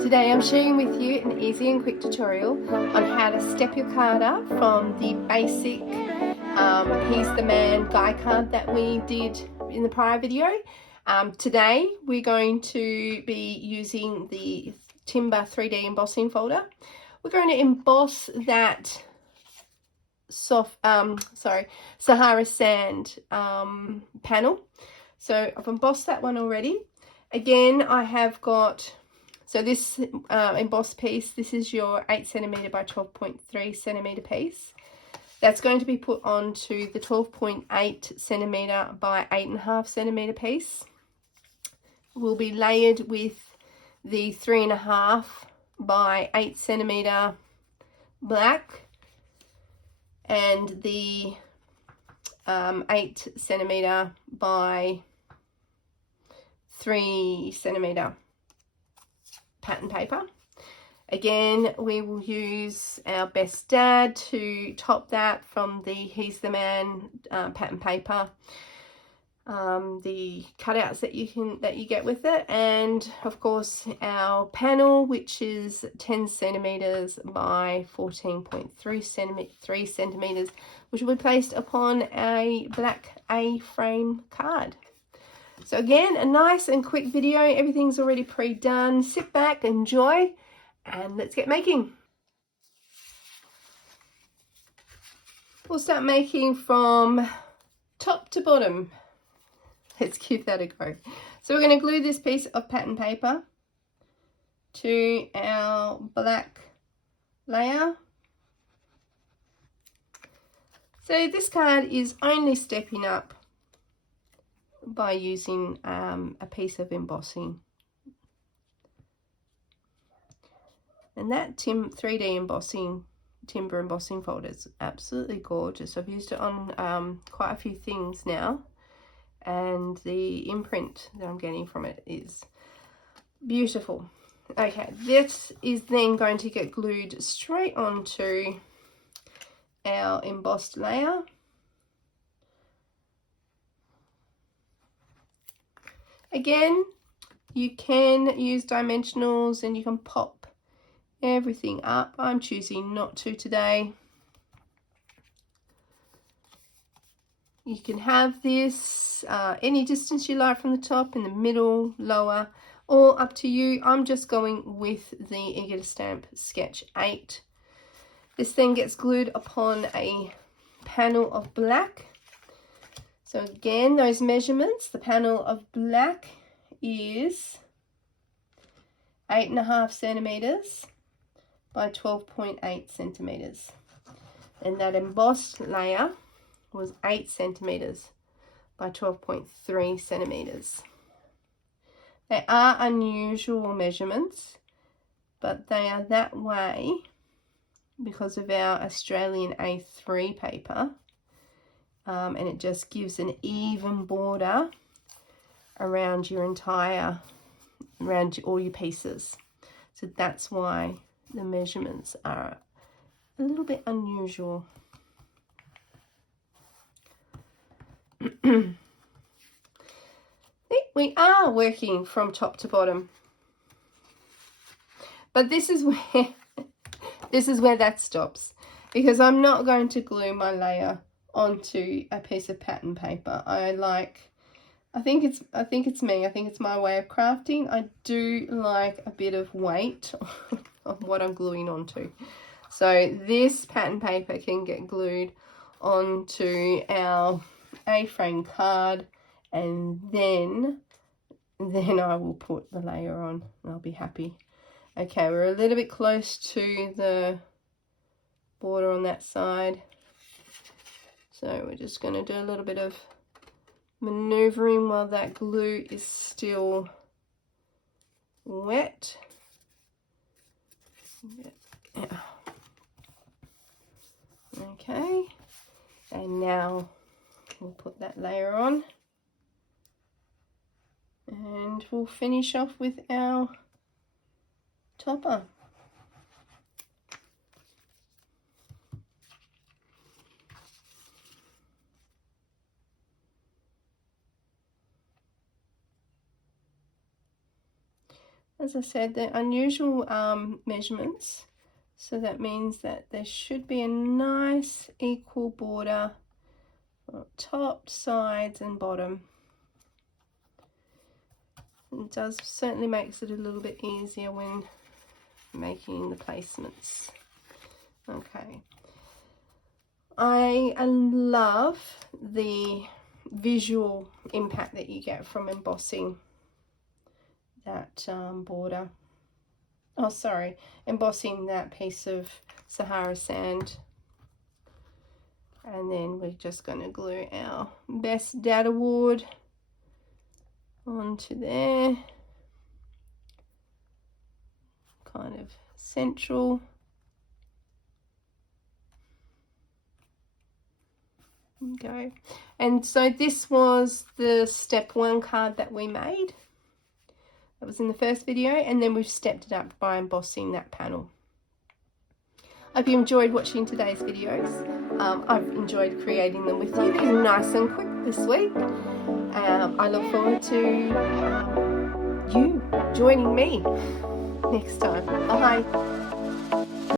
Today I'm sharing with you an easy and quick tutorial on how to step your card up from the basic He's the Man guy card that we did in the prior video. Today we're going to be using the Timber 3D embossing folder. We're going to emboss that Sahara Sand panel. So I've embossed that one already. Again, I have got, so this embossed piece, this is your 8cm by 12.3cm piece. That's going to be put onto the 12.8cm by 8.5cm piece. Will be layered with the 3.5 by 8cm black and the 8cm by 3cm pattern paper. Again, we will use our Best Dad to top that from the He's the Man pattern paper. The cutouts that you get with it, and of course our panel, which is 10cm by 14.3 centimeters, which will be placed upon a black A-frame card. So again, a nice and quick video. Everything's already pre-done. Sit back, enjoy, and let's get making. We'll start making from top to bottom. Let's give that a go. So we're going to glue this piece of pattern paper to our black layer. So this card is only stepping up by using a piece of embossing. And that 3D embossing, timber embossing folder is absolutely gorgeous. I've used it on quite a few things now, and the imprint that I'm getting from it is beautiful. Okay, this is then going to get glued straight onto our embossed layer. Again, you can use dimensionals and you can pop everything up. I'm choosing not to today. You can have this any distance you like from the top, in the middle, lower, all up to you. I'm just going with the ETS Stamp Sketch 8. This then gets glued upon a panel of black. So again, those measurements, the panel of black is 8.5 centimeters by 12.8 centimeters. And that embossed layer was 8 centimeters by 12.3 centimeters. They are unusual measurements, but they are that way because of our Australian A3 paper. And it just gives an even border around around all your pieces. So that's why the measurements are a little bit unusual. I think we are working from top to bottom, but this is where that stops, because I'm not going to glue my layer onto a piece of pattern paper. I think it's me. I think it's my way of crafting. I do like a bit of weight of what I'm gluing onto. So this pattern paper can get glued onto our A-frame card, and then I will put the layer on and I'll be happy. Okay, we're a little bit close to the border on that side. So we're just going to do a little bit of maneuvering while that glue is still wet. Yeah. Okay, and now we'll put that layer on, and we'll finish off with our topper. As I said, they're unusual measurements, so that means that there should be a nice equal border on top, sides and bottom. It does certainly makes it a little bit easier when making the placements. Okay, I love the visual impact that you get from embossing that border. Oh, sorry, embossing that piece of Sahara sand. And then we're just going to glue our best data wood onto there, kind of central. Go. And so this was the step 1 card that we made. That was in the first video, and then we've stepped it up by embossing that panel. I hope you enjoyed watching today's videos. I've enjoyed creating them with you. They're nice and quick this week. I look forward to you joining me next time. Bye.